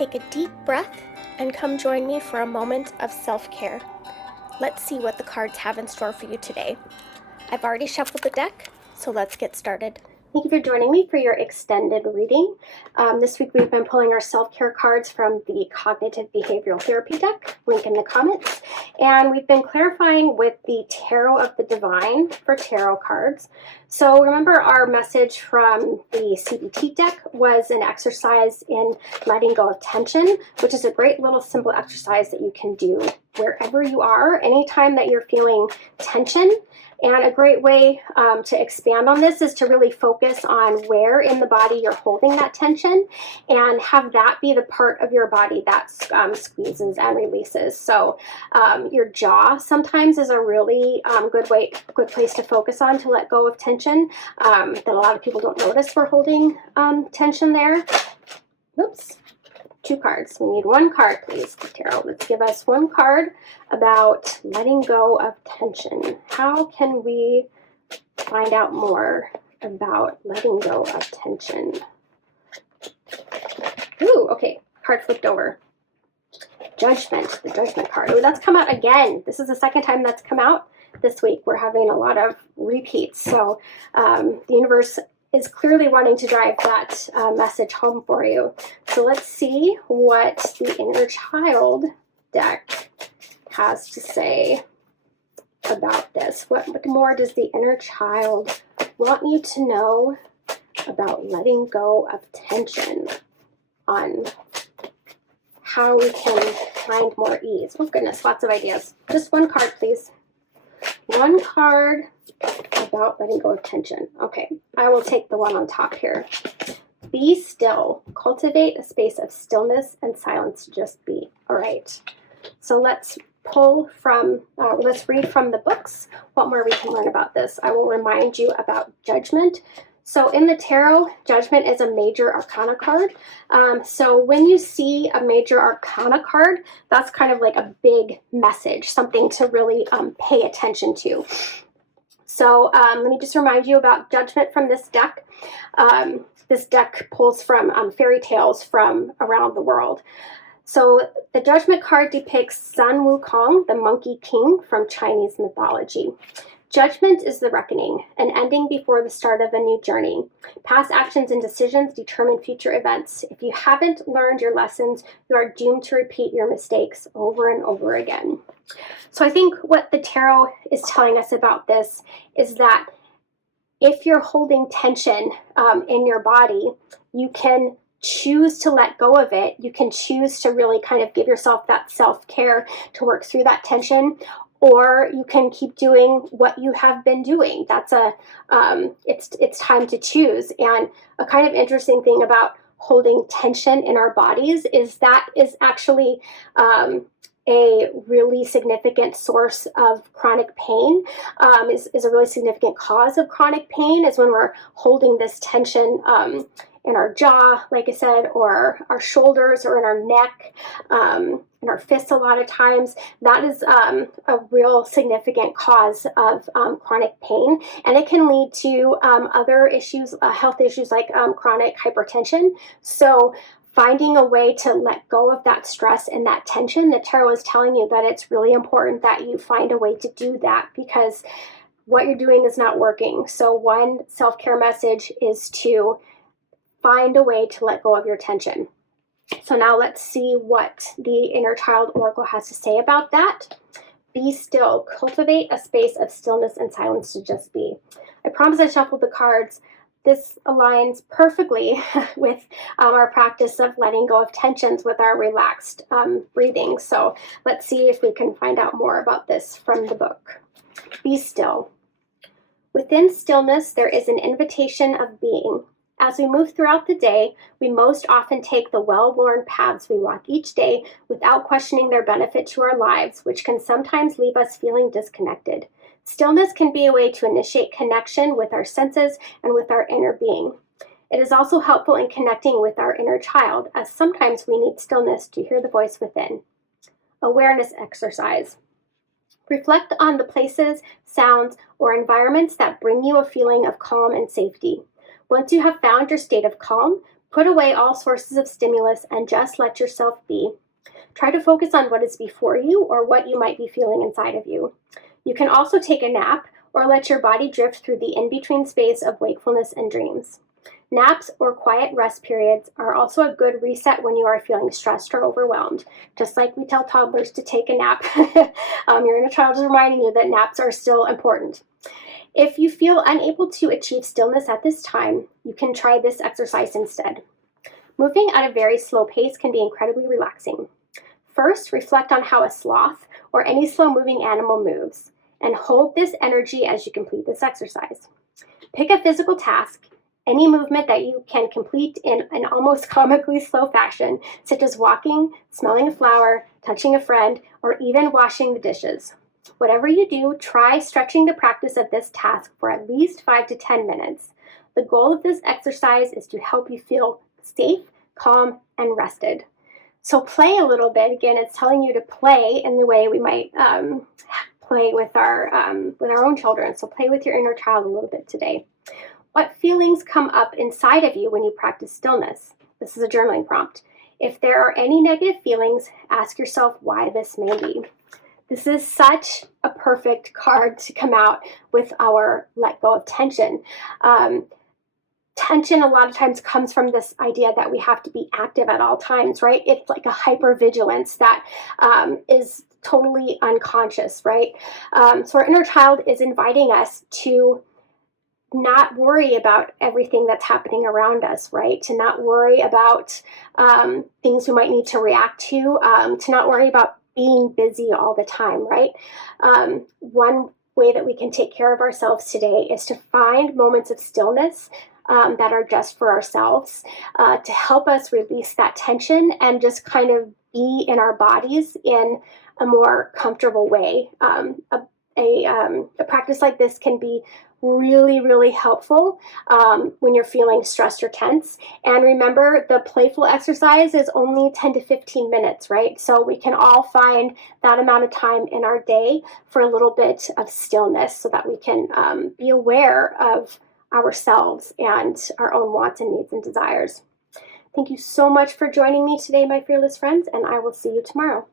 Take a deep breath and come join me for a moment of self-care. Let's see what the cards have in store for you today. I've already shuffled the deck, so let's get started. Thank you for joining me for your extended reading. This week we've been pulling our self-care cards from the Cognitive Behavioral Therapy deck, link in the comments. And we've been clarifying with the Tarot of the Divine for tarot cards. So remember, our message from the CBT deck was an exercise in letting go of tension, which is a great little simple exercise that you can do wherever you are, anytime that you're feeling tension. And a great way to expand on this is to really focus on where in the body you're holding that tension and have that be the part of your body that squeezes and releases. So your jaw sometimes is a really good place to focus on to let go of tension that a lot of people don't notice we're holding tension there. Oops. 2 cards. We need 1 card, please, Tarot. Let's give us 1 card about letting go of tension. How can we find out more about letting go of tension? Ooh, okay. Card flipped over. Judgment, the Judgment card. Ooh, that's come out again. This is the second time that's come out this week. We're having a lot of repeats. So the universe is clearly wanting to drive that message home for you. So let's see what the Inner Child deck has to say about this. What more does the Inner Child want you to know about letting go of tension, on how we can find more ease? Oh goodness, lots of ideas. Just 1 card, please. 1 card about letting go of tension. Okay, I will take the one on top here. Be still. Cultivate a space of stillness and silence. Just be. All right. So let's pull from, let's read from the books what more we can learn about this. I will remind you about Judgment. So in the tarot, Judgment is a major arcana card. So when you see a major arcana card, that's kind of like a big message, something to really pay attention to. So let me just remind you about Judgment from this deck. This deck pulls from fairy tales from around the world. So the Judgment card depicts Sun Wukong, the Monkey King from Chinese mythology. Judgment is the reckoning, an ending before the start of a new journey. Past actions and decisions determine future events. If you haven't learned your lessons, you are doomed to repeat your mistakes over and over again. So I think what the tarot is telling us about this is that if you're holding tension in your body, you can choose to let go of it. You can choose to really kind of give yourself that self-care to work through that tension, or you can keep doing what you have been doing. That's it's time to choose. And a kind of interesting thing about holding tension in our bodies is that is actually a really significant source of chronic pain, is a really significant cause of chronic pain, is when we're holding this tension in our jaw, like I said, or our shoulders, or in our neck, in our fists a lot of times. That is a real significant cause of chronic pain, and it can lead to other issues, health issues like chronic hypertension. So finding a way to let go of that stress and that tension, the tarot is telling you that it's really important that you find a way to do that, because what you're doing is not working. So one self-care message is to find a way to let go of your tension. So now let's see what the Inner Child Oracle has to say about that. Be still. Cultivate a space of stillness and silence to just be. I promise I shuffled the cards. This aligns perfectly with our practice of letting go of tensions with our relaxed breathing. So let's see if we can find out more about this from the book. Be still. Within stillness, there is an invitation of being. As we move throughout the day, we most often take the well-worn paths we walk each day without questioning their benefit to our lives, which can sometimes leave us feeling disconnected. Stillness can be a way to initiate connection with our senses and with our inner being. It is also helpful in connecting with our inner child, as sometimes we need stillness to hear the voice within. Awareness exercise. Reflect on the places, sounds, or environments that bring you a feeling of calm and safety. Once you have found your state of calm, Put away all sources of stimulus and just let yourself be. Try to focus on what is before you or what you might be feeling inside of you. You can also take a nap or let your body drift through the in-between space of wakefulness and dreams. Naps or quiet rest periods are also a good reset when you are feeling stressed or overwhelmed. Just like we tell toddlers to take a nap, your inner child is reminding you that naps are still important. If you feel unable to achieve stillness at this time, you can try this exercise instead. Moving at a very slow pace can be incredibly relaxing. First, reflect on how a sloth or any slow-moving animal moves, and hold this energy as you complete this exercise. Pick a physical task, any movement that you can complete in an almost comically slow fashion, such as walking, smelling a flower, touching a friend, or even washing the dishes. Whatever you do, try stretching the practice of this task for at least 5 to 10 minutes. The goal of this exercise is to help you feel safe, calm, and rested. So play a little bit. Again, it's telling you to play in the way we might play with our own children. So play with your inner child a little bit today. What feelings come up inside of you when you practice stillness? This is a journaling prompt. If there are any negative feelings, ask yourself why this may be. This is such a perfect card to come out with our let go of tension. Tension a lot of times comes from this idea that we have to be active at all times, right? It's like a hypervigilance that is totally unconscious, right? So our inner child is inviting us to not worry about everything that's happening around us, right? To not worry about things we might need to react to not worry about being busy all the time, right? One way that we can take care of ourselves today is to find moments of stillness that are just for ourselves to help us release that tension and just kind of be in our bodies in a more comfortable way. A practice like this can be really, really helpful when you're feeling stressed or tense. And remember, the playful exercise is only 10 to 15 minutes, right? So we can all find that amount of time in our day for a little bit of stillness so that we can be aware of ourselves and our own wants and needs and desires. Thank you so much for joining me today, my fearless friends, and I will see you tomorrow.